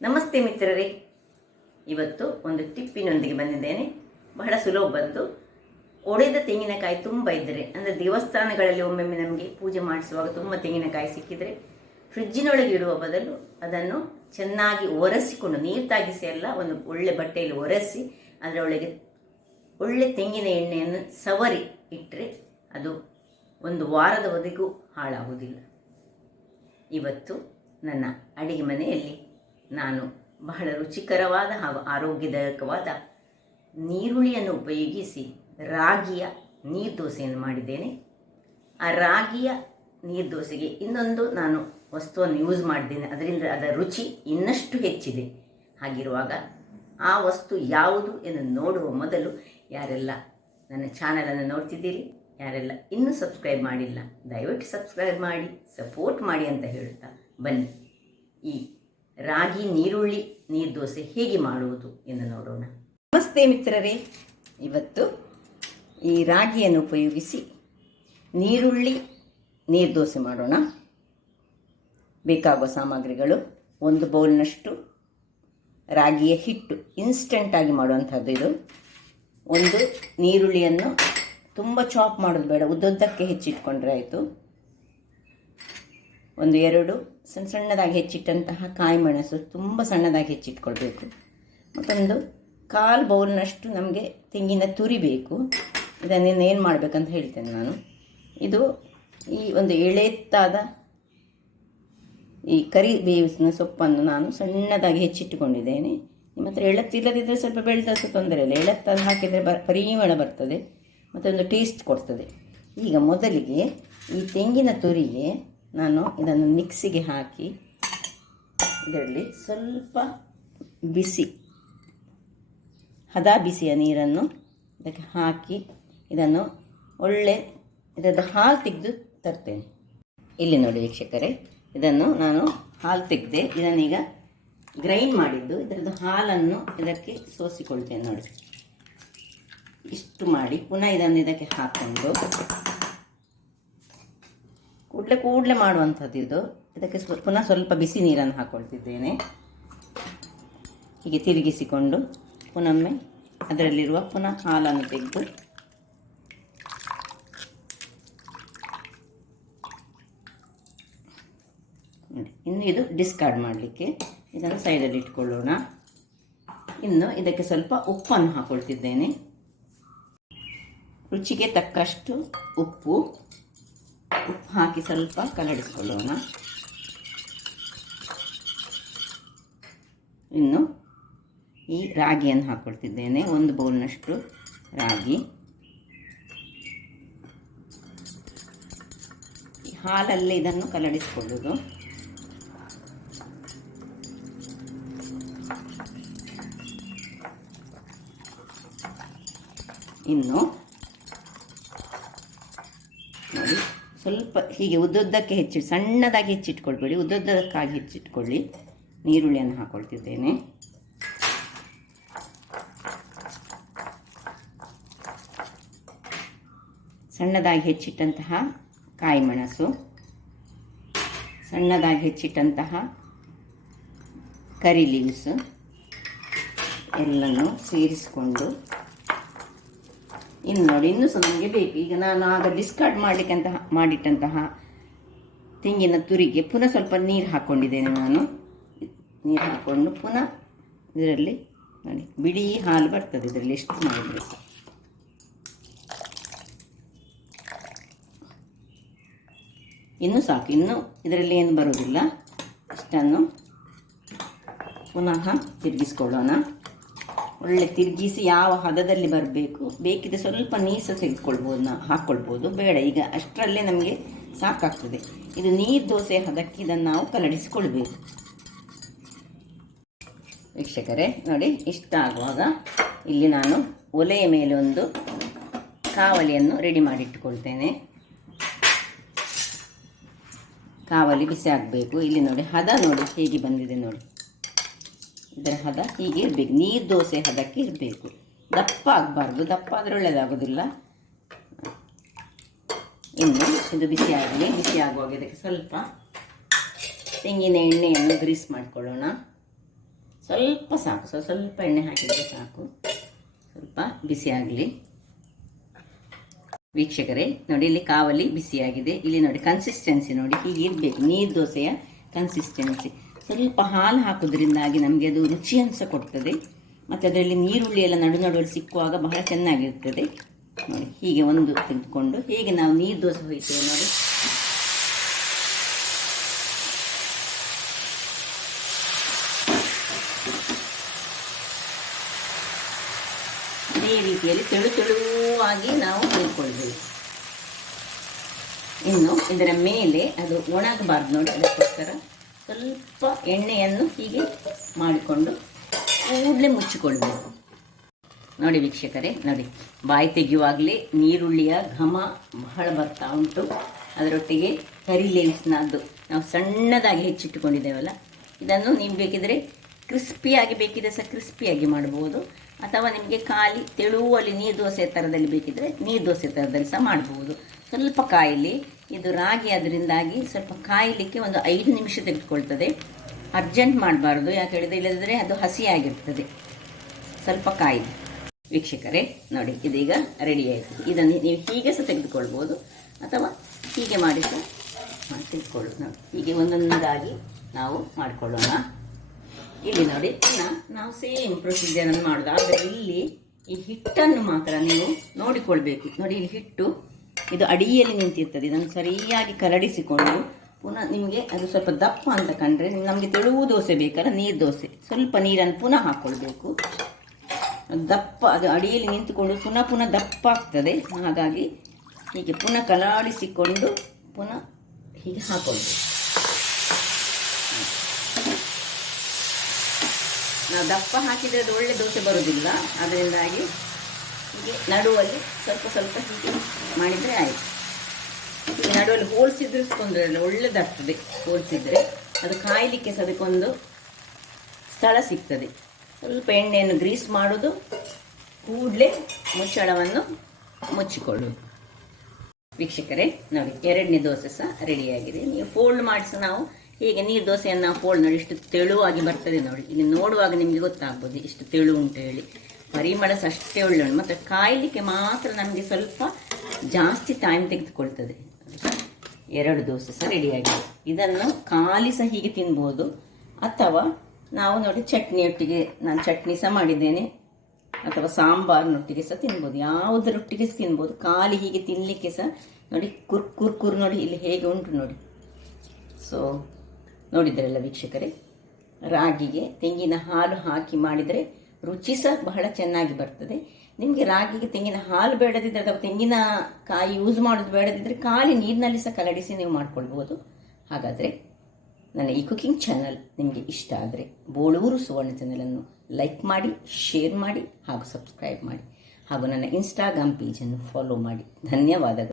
ನಮಸ್ತೆ ಮಿತ್ರರೇ, ಇವತ್ತು ಒಂದು ಟಿಪ್ಪಿನೊಂದಿಗೆ ಬಂದಿದ್ದೇನೆ. ಬಹಳ ಸುಲಭದ್ದು. ಒಡೆದ ತೆಂಗಿನಕಾಯಿ ತುಂಬ ಇದ್ದರೆ, ಅಂದರೆ ದೇವಸ್ಥಾನಗಳಲ್ಲಿ ಒಮ್ಮೊಮ್ಮೆ ನಮಗೆ ಪೂಜೆ ಮಾಡಿಸುವಾಗ ತುಂಬ ತೆಂಗಿನಕಾಯಿ ಸಿಕ್ಕಿದರೆ ಫ್ರಿಜ್ಜಿನೊಳಗೆ ಇಡುವ ಬದಲು ಅದನ್ನು ಚೆನ್ನಾಗಿ ಒರೆಸಿಕೊಂಡು, ನೀರು ತಾಗಿಸಿ ಎಲ್ಲ ಒಂದು ಒಳ್ಳೆ ಬಟ್ಟೆಯಲ್ಲಿ ಒರೆಸಿ ಅದರೊಳಗೆ ಒಳ್ಳೆ ತೆಂಗಿನ ಎಣ್ಣೆಯನ್ನು ಸವರಿ ಇಟ್ಟರೆ ಅದು ಒಂದು ವಾರದವರೆಗೂ ಹಾಳಾಗುವುದಿಲ್ಲ. ಇವತ್ತು ನನ್ನ ಅಡಿಗೆ ಮನೆಯಲ್ಲಿ ನಾನು ಬಹಳ ರುಚಿಕರವಾದ ಹಾಗೂ ಆರೋಗ್ಯದಾಯಕವಾದ ನೀರುಳ್ಳಿಯನ್ನು ಉಪಯೋಗಿಸಿ ರಾಗಿಯ ನೀರು ದೋಸೆಯನ್ನು ಮಾಡಿದ್ದೇನೆ. ಆ ರಾಗಿಯ ನೀರು ದೋಸೆಗೆ ಇನ್ನೊಂದು ನಾನು ವಸ್ತುವನ್ನು ಯೂಸ್ ಮಾಡಿದ್ದೇನೆ, ಅದರಿಂದ ಅದರ ರುಚಿ ಇನ್ನಷ್ಟು ಹೆಚ್ಚಿದೆ. ಹಾಗಿರುವಾಗ ಆ ವಸ್ತು ಯಾವುದು ಎಂದು ನೋಡುವ ಮೊದಲು ಯಾರೆಲ್ಲ ನನ್ನ ಚಾನಲನ್ನು ನೋಡ್ತಿದ್ದೀರಿ, ಯಾರೆಲ್ಲ ಇನ್ನೂ ಸಬ್ಸ್ಕ್ರೈಬ್ ಮಾಡಿಲ್ಲ, ದಯವಿಟ್ಟು ಸಬ್ಸ್ಕ್ರೈಬ್ ಮಾಡಿ ಸಪೋರ್ಟ್ ಮಾಡಿ ಅಂತ ಹೇಳುತ್ತಾ ಬನ್ನಿ ಈ ರಾಗಿ ನೀರುಳ್ಳಿ ನೀರು ದೋಸೆ ಹೇಗೆ ಮಾಡುವುದು ಎಂದು ನೋಡೋಣ. ನಮಸ್ತೆ ಮಿತ್ರರೇ, ಇವತ್ತು ಈ ರಾಗಿಯನ್ನು ಉಪಯೋಗಿಸಿ ನೀರುಳ್ಳಿ ನೀರು ದೋಸೆ ಮಾಡೋಣ. ಬೇಕಾಗುವ ಸಾಮಗ್ರಿಗಳು: ಒಂದು ಬೌಲ್ನಷ್ಟು ರಾಗಿಯ ಹಿಟ್ಟು, ಇನ್ಸ್ಟೆಂಟಾಗಿ ಮಾಡುವಂಥದ್ದು ಇದು. ಒಂದು ನೀರುಳ್ಳಿಯನ್ನು ತುಂಬ ಚಾಪ್ ಮಾಡೋದು ಬೇಡ, ಉದ್ದುದ್ದಕ್ಕೆ ಹೆಚ್ಚಿಟ್ಕೊಂಡ್ರೆ ಆಯಿತು. ಒಂದು 2 ಸಣ್ಣದಾಗಿ ಹೆಚ್ಚಿಟ್ಟಂತಹ ಕಾಯಿ ಮೆಣಸು, ತುಂಬ ಸಣ್ಣದಾಗಿ ಹೆಚ್ಚಿಟ್ಕೊಳ್ಬೇಕು. ಮತ್ತೊಂದು 1/4 ಬೌಲ್ನಷ್ಟು ನಮಗೆ ತೆಂಗಿನ ತುರಿ ಬೇಕು. ಇದನ್ನೇನು ಏನು ಮಾಡಬೇಕಂತ ಹೇಳ್ತೇನೆ ನಾನು. ಇದು ಈ ಒಂದು ಎಳೆತ್ತಾದ ಈ ಕರಿಬೇವಿನ ಸೊಪ್ಪನ್ನು ನಾನು ಸಣ್ಣದಾಗಿ ಹೆಚ್ಚಿಟ್ಟುಕೊಂಡಿದ್ದೇನೆ. ನಿಮ್ಮ ಹತ್ರ ಎಳತ್ತಿಲ್ಲದಿದ್ದರೆ ಸ್ವಲ್ಪ ಬೆಳೆದಷ್ಟು ತೊಂದರೆ ಇಲ್ಲ, ಎಳತ್ತಾದ ಹಾಕಿದರೆ ಪರಿಮಳ ಬರ್ತದೆ ಮತ್ತು ಒಂದು ಟೇಸ್ಟ್ ಕೊಡ್ತದೆ. ಈಗ ಮೊದಲಿಗೆ ಈ ತೆಂಗಿನ ತುರಿಗೆ ನಾನು ಇದನ್ನು ಮಿಕ್ಸಿಗೆ ಹಾಕಿ ಇದರಲ್ಲಿ ಸ್ವಲ್ಪ ಹದ ಬಿಸಿಯ ನೀರನ್ನು ಇದಕ್ಕೆ ಹಾಕಿ ಇದನ್ನು ಒಳ್ಳೆ ಇದರದ್ದು ಹಾಲು ತೆಗೆದು ತರ್ತೇನೆ. ಇಲ್ಲಿ ನೋಡಿ ವೀಕ್ಷಕರೇ, ಇದನ್ನು ನಾನು ಹಾಲು ತೆಗೆದೆ, ಇದನ್ನೀಗ ಗ್ರೈಂಡ್ ಮಾಡಿದ್ದು ಇದರದ್ದು ಹಾಲನ್ನು ಇದಕ್ಕೆ ಸೋಸಿಕೊಳ್ತೇನೆ. ನೋಡಿ, ಇಷ್ಟು ಮಾಡಿ ಪುನಃ ಇದನ್ನು ಇದಕ್ಕೆ ಹಾಕ್ಕೊಂಡು ಕೂಡಲೇ ಮಾಡುವಂಥದ್ದು ಇದು. ಇದಕ್ಕೆ ಪುನಃ ಸ್ವಲ್ಪ ಬಿಸಿ ನೀರನ್ನು ಹಾಕ್ಕೊಳ್ತಿದ್ದೇನೆ. ಹೀಗೆ ತಿರುಗಿಸಿಕೊಂಡು ಪುನೊಮ್ಮೆ ಅದರಲ್ಲಿರುವ ಪುನಃ ಹಾಲನ್ನು ತೆಗೆದು ನೋಡಿ, ಇನ್ನು ಇದು ಡಿಸ್ಕಾರ್ಡ್ ಮಾಡಲಿಕ್ಕೆ ಇದನ್ನು ಸೈಡಲ್ಲಿ ಇಟ್ಕೊಳ್ಳೋಣ. ಇನ್ನು ಇದಕ್ಕೆ ಸ್ವಲ್ಪ ಉಪ್ಪನ್ನು ಹಾಕ್ಕೊಳ್ತಿದ್ದೇನೆ. ರುಚಿಗೆ ತಕ್ಕಷ್ಟು ಉಪ್ಪು ಹಾಕಿ ಸ್ವಲ್ಪ ಕಲಡಿಸ್ಕೊಳ್ಳೋಣ. ಇನ್ನು ಈ ರಾಗಿಯನ್ನು ಹಾಕ್ಕೊಳ್ತಿದ್ದೇನೆ, 1 ಬೌಲ್ನಷ್ಟು ರಾಗಿ. ಹಾಲಲ್ಲಿ ಇದನ್ನು ಕಲಡಿಸ್ಕೊಳ್ಳೋದು. ಇನ್ನು ನೋಡಿ, ಸ್ವಲ್ಪ ಹೀಗೆ ಉದ್ದುದ್ದಕ್ಕೆ ಸಣ್ಣದಾಗಿ ಹೆಚ್ಚಿಟ್ಕೊಳ್ಬೇಡಿ, ಉದ್ದುದ್ದಕ್ಕಾಗಿ ಹೆಚ್ಚಿಟ್ಕೊಳ್ಳಿ. ನೀರುಳ್ಳಿಯನ್ನು ಹಾಕ್ಕೊಳ್ತಿದ್ದೇನೆ. ಸಣ್ಣದಾಗಿ ಹೆಚ್ಚಿಟ್ಟಂತಹ ಕಾಯಿ ಮೆಣಸು, ಸಣ್ಣದಾಗಿ ಹೆಚ್ಚಿಟ್ಟಂತಹ ಕರಿ ಲೀವ್ಸ್ ಎಲ್ಲನೂ ಸೇರಿಸಿಕೊಂಡು, ಇನ್ನು ನೋಡಿ, ಇನ್ನೂ ಸಹ ನಮಗೆ ಬೇಕು. ಈಗ ನಾನು ಆಗ ಡಿಸ್ಕಾರ್ಡ್ ಮಾಡಲಿಕ್ಕೆ ಅಂತ ಮಾಡಿಟ್ಟಂತಹ ತೆಂಗಿನ ತುರಿಗೆ ಪುನಃ ಸ್ವಲ್ಪ ನೀರು ಹಾಕ್ಕೊಂಡಿದ್ದೇನೆ. ನಾನು ನೀರು ಹಾಕ್ಕೊಂಡು ಪುನಃ ಇದರಲ್ಲಿ ನೋಡಿ ಬಿಳಿ ಹಾಲು ಬರ್ತದೆ, ಇದರಲ್ಲಿ ಎಷ್ಟು ಮಾಡಿದರೆ ಇನ್ನೂ ಸಾಕು. ಇನ್ನು ಇದರಲ್ಲಿ ಏನು ಬರೋದಿಲ್ಲ. ಇಷ್ಟನ್ನು ಪುನಃ ತಿರುಗಿಸ್ಕೊಳ್ಳೋಣ. ಒಳ್ಳೆ ತಿರುಗಿಸಿ ಯಾವ ಹದದಲ್ಲಿ ಬರಬೇಕು, ಬೇಕಿದ್ರೆ ಸ್ವಲ್ಪ ನೀರು ತೆಗೆದುಕೊಳ್ಬೋದು, ಹಾಕ್ಕೊಳ್ಬೋದು. ಬೇಡ, ಈಗ ಅಷ್ಟರಲ್ಲೇ ನಮಗೆ ಸಾಕಾಗ್ತದೆ. ಇದು ನೀರು ದೋಸೆ ಹದಕ್ಕೆ ಇದನ್ನು ನಾವು ಕಲಡಿಸಿಕೊಳ್ಬೇಕು. ವೀಕ್ಷಕರೇ ನೋಡಿ, ಇಷ್ಟ ಆಗುವಾಗ ಇಲ್ಲಿ ನಾನು ಒಲೆಯ ಮೇಲೆ ಒಂದು ಕಾವಲಿಯನ್ನು ರೆಡಿ ಮಾಡಿಟ್ಟುಕೊಳ್ತೇನೆ. ಕಾವಲಿ ಬಿಸಿ ಆಗಬೇಕು. ಇಲ್ಲಿ ನೋಡಿ, ಹದ ನೋಡಿ ಹೇಗೆ ಬಂದಿದೆ ನೋಡಿ. ಇದರ ಹದ ಹೀಗೆ ಇರಬೇಕು, ನೀರು ದೋಸೆ ಹದಕ್ಕೆ ಇರಬೇಕು. ದಪ್ಪ ಆಗಬಾರ್ದು, ದಪ್ಪ ಆದರೆ ಒಳ್ಳೆಯದಾಗೋದಿಲ್ಲ. ಇನ್ನು ಇದು ಬಿಸಿ ಆಗುವಾಗ ಇದಕ್ಕೆ ಸ್ವಲ್ಪ ತೆಂಗಿನ ಎಣ್ಣೆಯನ್ನು ಗ್ರೀಸ್ ಮಾಡಿಕೊಳ್ಳೋಣ. ಸ್ವಲ್ಪ ಸಾಕು, ಸ್ವಲ್ಪ ಎಣ್ಣೆ ಹಾಕಿದರೆ ಸಾಕು. ಸ್ವಲ್ಪ ಬಿಸಿ ಆಗಲಿ. ವೀಕ್ಷಕರೇ ನೋಡಿ, ಇಲ್ಲಿ ಕಾವಲಿ ಬಿಸಿಯಾಗಿದೆ. ಇಲ್ಲಿ ನೋಡಿ ಕನ್ಸಿಸ್ಟೆನ್ಸಿ ನೋಡಿ, ಹೀಗೆ ಇರಬೇಕು ನೀರು ದೋಸೆಯ ಕನ್ಸಿಸ್ಟೆನ್ಸಿ. ಸ್ವಲ್ಪ ಹಾಲು ಹಾಕೋದ್ರಿಂದಾಗಿ ನಮಗೆ ಅದು ರುಚಿಯನ್ನು ಸಹ ಕೊಡ್ತದೆ, ಮತ್ತು ಅದರಲ್ಲಿ ನೀರುಳ್ಳಿ ಎಲ್ಲ ನಡುವಲ್ಲಿ ಸಿಕ್ಕುವಾಗ ಬಹಳ ಚೆನ್ನಾಗಿರ್ತದೆ. ನೋಡಿ ಹೀಗೆ ಒಂದು ತೆಗೆದುಕೊಂಡು ಹೇಗೆ ನಾವು ನೀರು ದೋಸೆ ಹೊಯ್ತೇವೆ ನೋಡಿ, ಈ ರೀತಿಯಲ್ಲಿ ತೆಳುವಾಗಿ ನಾವು ತೆಗೆದುಕೊಳ್ಬೇಕು. ಇನ್ನು ಇದರ ಮೇಲೆ ಅದು ಒಣಗಬಾರ್ದು ನೋಡಿ, ಅದಕ್ಕೋಸ್ಕರ ಸ್ವಲ್ಪ ಎಣ್ಣೆಯನ್ನು ಹೀಗೆ ಮಾಡಿಕೊಂಡು ಕೂಡಲೇ ಮುಚ್ಚಿಕೊಳ್ಬೇಕು. ನೋಡಿ ವೀಕ್ಷಕರೇ, ನೋಡಿ ಬಾಯಿ ತೆಗೆಯುವಾಗಲೇ ನೀರುಳ್ಳಿಯ ಘಮ ಬಹಳ ಬರ್ತಾ ಉಂಟು. ಅದರೊಟ್ಟಿಗೆ ಕರಿ ಲೇವ್ಸ್ನದ್ದು ನಾವು ಸಣ್ಣದಾಗಿ ಹೆಚ್ಚಿಟ್ಟುಕೊಂಡಿದ್ದೇವಲ್ಲ, ಇದನ್ನು ನೀವು ಬೇಕಿದ್ರೆ ಕ್ರಿಸ್ಪಿಯಾಗಿ ಬೇಕಿದ್ರೆ ಸಹ ಕ್ರಿಸ್ಪಿಯಾಗಿ ಮಾಡ್ಬೋದು, ಅಥವಾ ನಿಮಗೆ ಖಾಲಿ ತೆಳುವಲ್ಲಿ ನೀರು ದೋಸೆ ಥರದಲ್ಲಿ ಬೇಕಿದ್ರೆ ನೀರು ದೋಸೆ ಥರದಲ್ಲಿ ಸಹ ಮಾಡ್ಬೋದು. ಸ್ವಲ್ಪ ಕಾಯಿಲಿ, ಇದು ರಾಗಿ ಅದರಿಂದಾಗಿ ಸ್ವಲ್ಪ ಕಾಯಲಿಕ್ಕೆ ಒಂದು 5 ನಿಮಿಷ ತೆಗೆದುಕೊಳ್ತದೆ. ಅರ್ಜೆಂಟ್ ಮಾಡಬಾರ್ದು, ಯಾಕೆ ಹೇಳಿದ್ರೆ ಇಲ್ಲದಿದ್ದರೆ ಅದು ಹಸಿಯಾಗಿರ್ತದೆ. ಸ್ವಲ್ಪ ಕಾಯಿಲಿ. ವೀಕ್ಷಕರೇ ನೋಡಿ, ಇದೀಗ ರೆಡಿ ಆಯಿತು. ಇದನ್ನು ನೀವು ಹೀಗೆ ಸಹ ತೆಗೆದುಕೊಳ್ಬೋದು, ಅಥವಾ ಹೀಗೆ ಮಾಡಿ ಸಹ ತೆಗೆದುಕೊಳ್ಳೋದು. ನೋಡಿ ಹೀಗೆ ಒಂದೊಂದಾಗಿ ನಾವು ಮಾಡಿಕೊಳ್ಳೋಣ. ಇಲ್ಲಿ ನೋಡಿ, ನಾವು ಸೇಮ್ ಪ್ರೊಸೀಜರನ್ನು ಮಾಡೋದು. ಆದರೆ ಇಲ್ಲಿ ಈ ಹಿಟ್ಟನ್ನು ಮಾತ್ರ ನೀವು ನೋಡಿಕೊಳ್ಬೇಕು. ನೋಡಿ ಇಲ್ಲಿ ಹಿಟ್ಟು ಇದು ಅಡಿಯಲ್ಲಿ ನಿಂತಿರ್ತದೆ. ಇದನ್ನು ಸರಿಯಾಗಿ ಕರಡಿಸಿಕೊಂಡು ಪುನಃ ನಿಮಗೆ ಅದು ಸ್ವಲ್ಪ ದಪ್ಪ ಅಂತ ಕಂಡ್ರೆ, ನಮಗೆ ತೆಳುವು ದೋಸೆ ಬೇಕಲ್ಲ, ನೀರು ದೋಸೆ, ಸ್ವಲ್ಪ ನೀರನ್ನು ಪುನಃ ಹಾಕ್ಕೊಳ್ಬೇಕು. ದಪ್ಪ ಅದು ಅಡಿಯಲ್ಲಿ ನಿಂತುಕೊಂಡು ಪುನಃ ದಪ್ಪ ಆಗ್ತದೆ. ಹಾಗಾಗಿ ಹೀಗೆ ಪುನಃ ಕಲಾಡಿಸಿಕೊಂಡು ಪುನಃ ಹೀಗೆ ಹಾಕ್ಕೊಳ್ಬೇಕು. ನಾವು ದಪ್ಪ ಹಾಕಿದರೆ ಅದು ಒಳ್ಳೆ ದೋಸೆ ಬರೋದಿಲ್ಲ. ಅದರಿಂದಾಗಿ ಹೀಗೆ ನಡುವಲ್ಲಿ ಸ್ವಲ್ಪ ಹೀಗೆ ಮಾಡಿದರೆ ಆಯಿತು. ಈ ನಡುವಲ್ಲಿ ಹೋಲ್ಸಿದ್ರೆ ತೊಂದರೆ ಇಲ್ಲ, ಒಳ್ಳೆದಾಗ್ತದೆ. ಹೋಲ್ಸಿದ್ರೆ ಅದು ಕಾಯಲಿಕ್ಕೆ ಸಹ ಅದಕ್ಕೊಂದು ಸ್ಥಳ ಸಿಗ್ತದೆ. ಸ್ವಲ್ಪ ಎಣ್ಣೆಯನ್ನು ಗ್ರೀಸ್ ಮಾಡೋದು, ಕೂಡಲೇ ಮುಚ್ಚಳವನ್ನು ಮುಚ್ಚಿಕೊಳ್ಳೋದು. ವೀಕ್ಷಕರೇ ನೋಡಿ, 2ನೇ ದೋಸೆ ಸಹ ರೆಡಿಯಾಗಿದೆ. ನೀವು ಫೋಲ್ಡ್ ಮಾಡಿಸಿ ನಾವು ಹೀಗೆ ನೀರು ದೋಸೆಯನ್ನು ನಾವು ಫೋಲ್ಡ್ ನೋಡಿ, ಇಷ್ಟು ತೆಳುವಾಗಿ ಬರ್ತದೆ ನೋಡಿ. ಇಲ್ಲಿ ನೋಡುವಾಗ ನಿಮಗೆ ಗೊತ್ತಾಗ್ಬೋದು ಇಷ್ಟು ತೆಳು ಉಂಟು ಹೇಳಿ. ಪರಿಮಳ ಸಹ ಅಷ್ಟೇ ಒಳ್ಳೆ ಉಂಟು, ಮತ್ತು ಕಾಯಲಿಕ್ಕೆ ಮಾತ್ರ ನಮಗೆ ಸ್ವಲ್ಪ ಜಾಸ್ತಿ ಟೈಮ್ ತೆಗೆದುಕೊಳ್ತದೆ. 2 ದೋಸೆ ಸಹ ರೆಡಿಯಾಗಿದೆ. ಇದನ್ನು ಖಾಲಿ ಸಹ ಹೀಗೆ ತಿನ್ಬೋದು, ಅಥವಾ ನಾವು ನೋಡಿ ಚಟ್ನಿಯೊಟ್ಟಿಗೆ, ನಾನು ಚಟ್ನಿ ಸಹ ಮಾಡಿದ್ದೇನೆ, ಅಥವಾ ಸಾಂಬಾರಿನೊಟ್ಟಿಗೆ ಸಹ ತಿನ್ಬೋದು, ಯಾವುದರೊಟ್ಟಿಗೆ ಸಹ ತಿನ್ಬೋದು. ಖಾಲಿ ಹೀಗೆ ತಿನ್ನಲಿಕ್ಕೆ ಸಹ ನೋಡಿ, ಕುರ್ಕುರ್ ನೋಡಿ ಇಲ್ಲಿ ಹೇಗೆ ಉಂಟು ನೋಡಿ. ಸೊ ನೋಡಿದ್ರಲ್ಲ ವೀಕ್ಷಕರೇ, ರಾಗಿಗೆ ತೆಂಗಿನ ಹಾಲು ಹಾಕಿ ಮಾಡಿದರೆ ರುಚಿ ಸಹ ಬಹಳ ಚೆನ್ನಾಗಿ ಬರ್ತದೆ. ನಿಮಗೆ ರಾಗಿಗೆ ತೆಂಗಿನ ಹಾಲು ಬೇಡದಿದ್ದರೆ, ಅಥವಾ ತೆಂಗಿನಕಾಯಿ ಯೂಸ್ ಮಾಡೋದು ಬೇಡದಿದ್ದರೆ, ಖಾಲಿ ನೀರಿನಲ್ಲಿ ಸಹ ಕಲಡಿಸಿ ನೀವು ಮಾಡ್ಕೊಳ್ಬೋದು. ಹಾಗಾದರೆ ನನ್ನ ಈ ಕುಕಿಂಗ್ ಚಾನಲ್ ನಿಮಗೆ ಇಷ್ಟ ಆದರೆ ಬೋಳೂರು ಸುವರ್ಣ ಚಾನಲನ್ನು ಲೈಕ್ ಮಾಡಿ, ಶೇರ್ ಮಾಡಿ, ಹಾಗೂ ಸಬ್ಸ್ಕ್ರೈಬ್ ಮಾಡಿ, ಹಾಗೂ ನನ್ನ ಇನ್ಸ್ಟಾಗ್ರಾಮ್ ಪೇಜನ್ನು ಫಾಲೋ ಮಾಡಿ. ಧನ್ಯವಾದಗಳು.